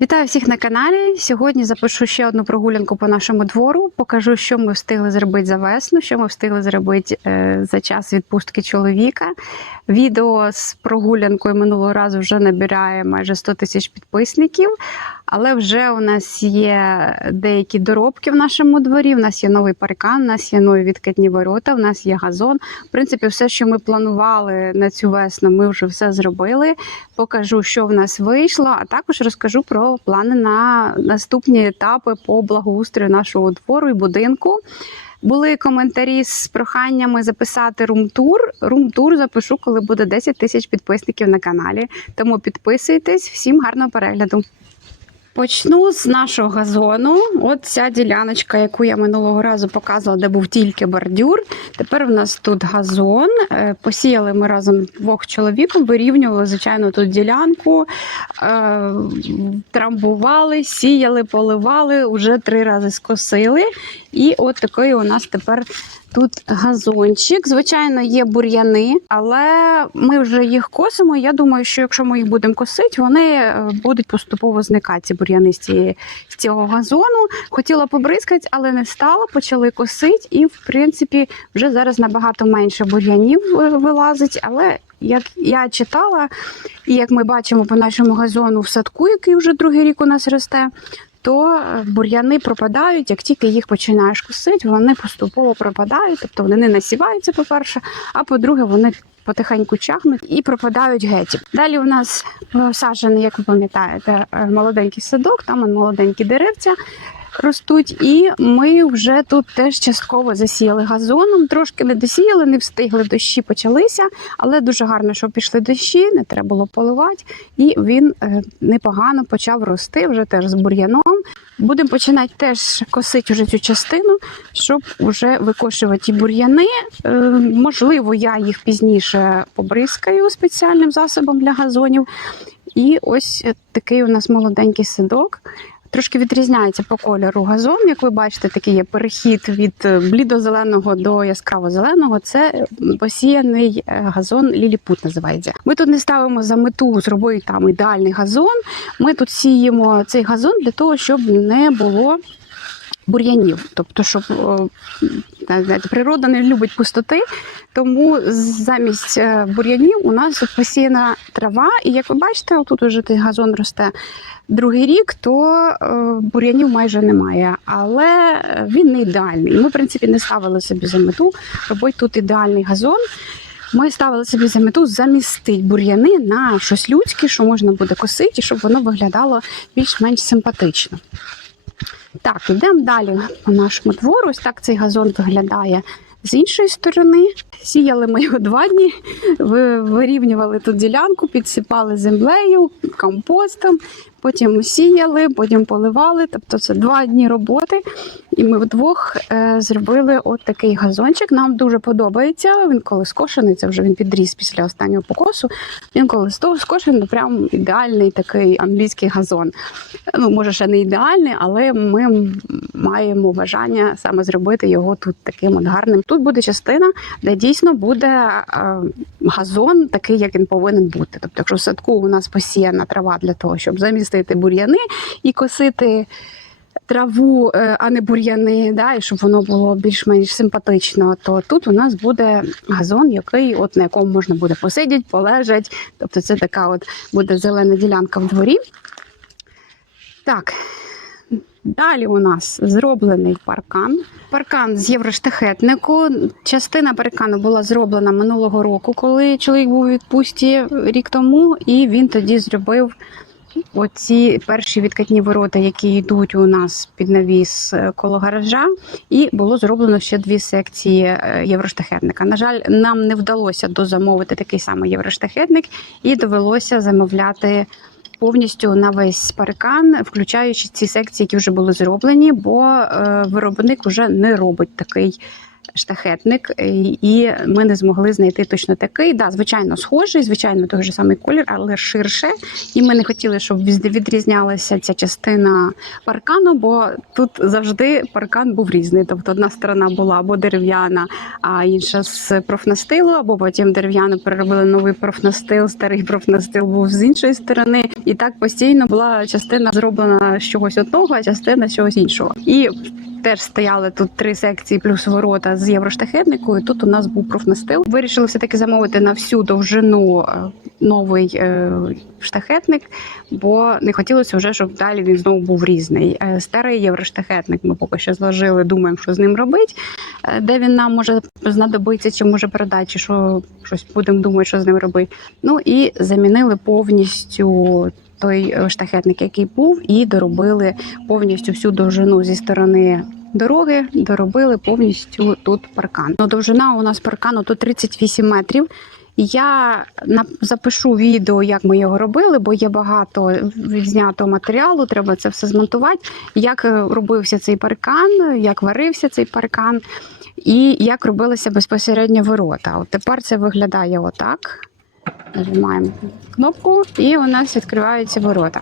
Вітаю всіх на каналі. Сьогодні запишу ще одну прогулянку по нашому двору. Покажу, що ми встигли зробити за весну, що ми встигли зробити е, за час відпустки чоловіка. Відео з прогулянкою минулого разу вже набирає майже 100 тисяч підписників. Але вже у нас є деякі доробки в нашому дворі. У нас є новий паркан, у нас є нові відкатні ворота, у нас є газон. В принципі, все, що ми планували на цю весну, ми вже все зробили. Покажу, що в нас вийшло, а також розкажу про плани на наступні етапи по благоустрою нашого двору і будинку. Були коментарі з проханнями записати румтур. Румтур запишу, коли буде 10 тисяч підписників на каналі. Тому підписуйтесь. Всім гарного перегляду. Почну з нашого газону. От ця діляночка, яку я минулого разу показувала, де був тільки бордюр. Тепер в нас тут газон. Е, Посіяли ми разом двох чоловіком, вирівнювали, звичайно, тут ділянку, е, трамбували, сіяли, поливали, вже три рази скосили. І от такий у нас тепер тут газончик. Звичайно, є бур'яни, але ми вже їх косимо. Я думаю, що якщо ми їх будемо косити, вони е, будуть поступово зникати ці бур'яни з, цього газону. Хотіла побризкати, але не стала. Почали косити, і в принципі вже зараз набагато менше бур'янів е, вилазить. Але як я читала, і як ми бачимо по нашому газону в садку, який вже другий рік у нас росте, то е, бур'яни пропадають, як тільки їх починаєш косити, вони поступово пропадають, тобто вони не насіваються, по-перше, а по-друге, вони потихеньку чахнуть і пропадають геть. Далі у нас саджений, як ви пам'ятаєте, е, молоденький садок, там молоденькі деревця. Ростуть, і ми вже тут теж частково засіяли газоном. Трошки не досіяли, не встигли, дощі почалися, але дуже гарно, що пішли дощі, не треба було поливати, і він е, непогано почав рости вже теж з бур'яном. Будемо починати теж косити вже цю частину, щоб вже викошувати бур'яни. Е, можливо, я їх пізніше побризкаю спеціальним засобом для газонів. І ось такий у нас молоденький садок. Трошки відрізняється по кольору газон. Як ви бачите, такий є перехід від блідозеленого блідо-зеленого до яскраво-зеленого. Це посіяний е, газон ліліпут називається. Ми тут не ставимо за мету зробити там ідеальний газон. Ми тут сіємо цей газон для того, щоб не було. Бур'янів, тобто, щоб знаєте, природа не любить пустоти, тому замість е, бур'янів у нас посіяна трава. І як ви бачите, тут уже той газон росте другий рік, то е, бур'янів майже немає. Але він не ідеальний. Ми, в принципі, не ставили собі за мету робити тут ідеальний газон. Ми ставили собі за мету замістити бур'яни на щось людське, що можна буде косити, щоб воно виглядало більш-менш симпатично. Так, йдемо далі по нашому двору. Ось так цей газон виглядає з іншої сторони. Сіяли ми його два дні, вирівнювали тут ділянку, підсипали землею, компостом, потім сіяли, потім поливали. Тобто це два дні роботи. І ми вдвох е, зробили от такий газончик. Нам дуже подобається. Він коли скошений, це вже він підріс після останнього покосу. Він коли скошений, прям ідеальний такий англійський газон. Ну, може, ще не ідеальний, але ми маємо бажання саме зробити його тут таким от гарним. Тут буде частина, де дійсно буде е, газон, такий, як він повинен бути. Тобто, якщо в садку у нас посіяна трава для того, щоб замістити бур'яни і косити. Траву, е, а не бур'яни, да, і щоб воно було більш-менш симпатично, то тут у нас буде газон, який от на якому можна буде посидіти, полежати. Тобто це така от буде зелена ділянка в дворі. Так, далі у нас зроблений паркан. Паркан з євроштахетнику. Частина паркану була зроблена минулого року, коли чоловік був у відпустці рік тому, і він тоді зробив оці перші відкатні ворота, які йдуть у нас під навіс е, коло гаража, і було зроблено ще дві секції е, євроштахетника. На жаль, нам не вдалося дозамовити такий самий євроштахетник, і довелося замовляти. Повністю на весь паркан, включаючи ці секції, які вже були зроблені, бо е, виробник вже не робить такий штахетник, і- ми не змогли знайти точно такий. Да, звичайно, схожий, звичайно, той же самий колір, але ширше. І ми не хотіли, щоб від- відрізнялася ця частина паркану, бо тут завжди паркан був різний. Тобто одна сторона була або дерев'яна, а інша з профнастилу, або потім дерев'яну переробили новий профнастил, старий профнастил був з іншої сторони. І так постійно була частина зроблена з чогось одного, а частина з чогось іншого. І Теж стояли тут три секції плюс ворота з євроштахетнику. Тут у нас був профнастил. Вирішили все таки замовити на всю довжину е, новий е, штахетник, бо не хотілося вже, щоб далі він знову був різний. Е, Старий євроштахетник ми поки що зложили, думаємо, що з ним робити. Е, Де він нам може знадобиться, чи може передати, чи що щось будемо думати, що з ним робити. Ну і замінили повністю той е, штахетник, який був, і доробили повністю всю довжину зі сторони. Дороги доробили повністю тут паркан. Ну, довжина у нас паркану тут 38 метрів. Я запишу відео, як ми його робили, бо є багато відзнятого матеріалу. Треба це все змонтувати. Як е, робився цей паркан, як варився цей паркан, і як робилися безпосередньо ворота. От тепер це виглядає отак. Нажимаємо кнопку, і у нас відкриваються ворота.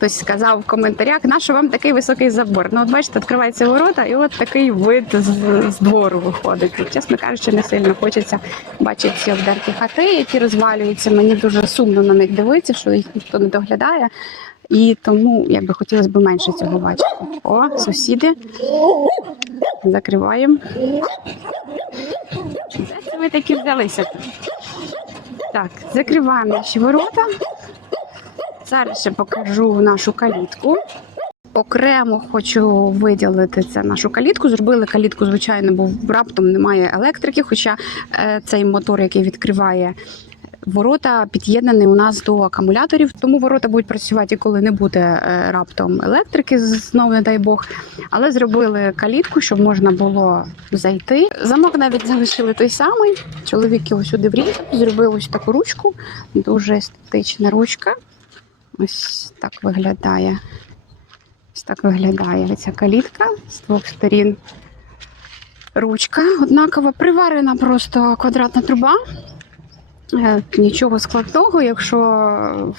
Хтось сказав в коментарях, на що вам такий високий забор. Ну, от бачите, відкриваються ворота, і от такий вид з, з двору виходить. Чесно кажучи, не сильно хочеться бачити ці обдерті хати, які розвалюються. Мені дуже сумно на них дивитися, що їх ніхто не доглядає. І тому якби хотілося б менше цього бачити. О, сусіди. Закриваємо. Ви такі взялися? Так, закриваємо наші ворота. Зараз ще покажу нашу калітку. Окремо хочу виділити це нашу калітку. Зробили калітку, звичайно, бо раптом немає електрики. Хоча е, цей мотор, який відкриває ворота, під'єднаний у нас до акумуляторів. Тому ворота будуть працювати, коли не буде е, раптом електрики, знову не дай Бог. Але зробили калітку, щоб можна було зайти. Замок навіть залишили той самий. Чоловік його сюди врізав, зробив ось таку ручку. Дуже естетична ручка. Ось так виглядає. Ось так виглядає ця калітка з двох сторін. Ручка однакова, приварена просто квадратна труба. Е, Нічого складного, якщо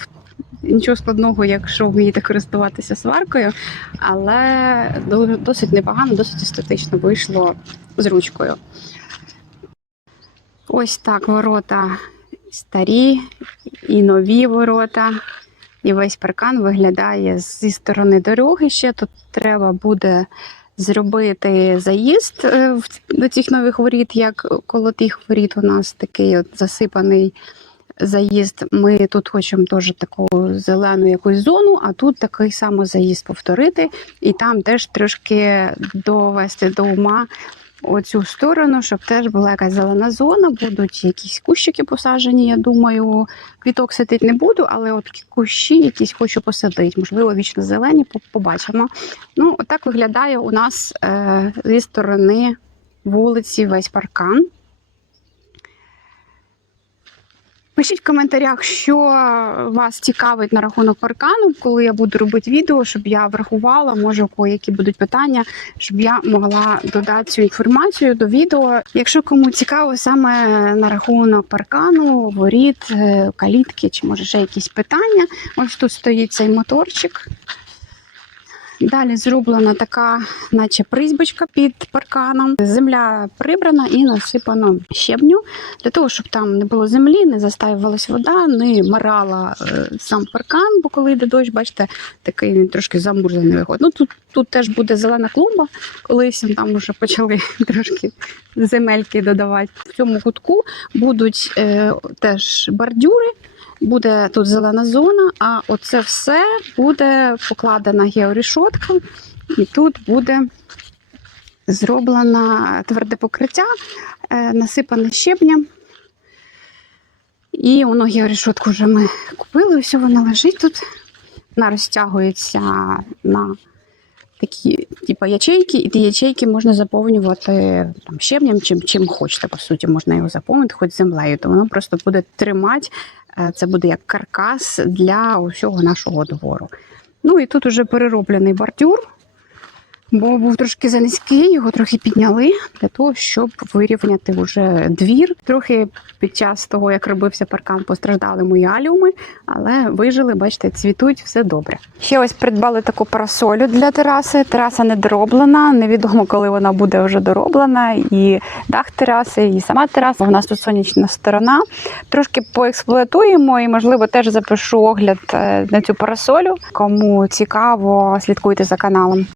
нічого складного, якщо вмієте користуватися сваркою, але досить непогано, досить естетично вийшло з ручкою. Ось так ворота старі і нові ворота. І весь паркан виглядає зі сторони дороги. Ще тут треба буде зробити заїзд е, до цих нових воріт, як коло тих воріт у нас такий от засипаний заїзд. Ми тут хочемо теж таку зелену якусь зону, а тут такий самий заїзд повторити, і там теж трошки довести до ума оцю сторону, щоб теж була якась зелена зона, будуть якісь кущики посаджені, я думаю. Квіток садити не буду, але от кущі якісь хочу посадити. Можливо, вічно зелені, побачимо. Ну, отак виглядає у нас е, зі сторони вулиці весь паркан. Пишіть в коментарях, що вас цікавить на рахунок паркану, коли я буду робити відео, щоб я врахувала, може, у які будуть питання, щоб я могла додати цю інформацію до відео. Якщо кому цікаво саме на рахунок паркану, воріт, е, калітки чи може ще якісь питання, ось тут стоїть цей моторчик. Далі зроблена така, наче призбочка під парканом. Земля прибрана і насипано щебню для того, щоб там не було землі, не застаювалась вода, не марала е, сам паркан, бо коли йде дощ, бачите, такий він трошки замурзаний виходить. Ну тут, тут теж буде зелена клумба, колись там вже почали трошки земельки додавати. В цьому кутку будуть е, теж бордюри. Буде тут зелена зона, а оце все буде покладена георішотка, і тут буде зроблено тверде покриття, е, насипане щебня. І воно георішотку вже ми купили, ось вона лежить тут. Вона розтягується на такі, типу, ячейки, і ті ячейки можна заповнювати там, щебнем, чим, чим хочете. По суті, можна його заповнити, хоч землею, то воно просто буде тримати. Це буде як каркас для усього нашого двору. Ну і тут уже перероблений бордюр. Бо був трошки занизький, його трохи підняли для того, щоб вирівняти вже двір. Трохи під час того, як робився паркан, постраждали мої аліуми, але вижили, бачите, цвітуть, все добре. Ще ось придбали таку парасолю для тераси. Тераса не дороблена, невідомо, коли вона буде вже дороблена. І дах тераси, і сама тераса. У нас тут сонячна сторона. Трошки поексплуатуємо і, можливо, теж запишу огляд е, на цю парасолю. Кому цікаво, слідкуйте за каналом.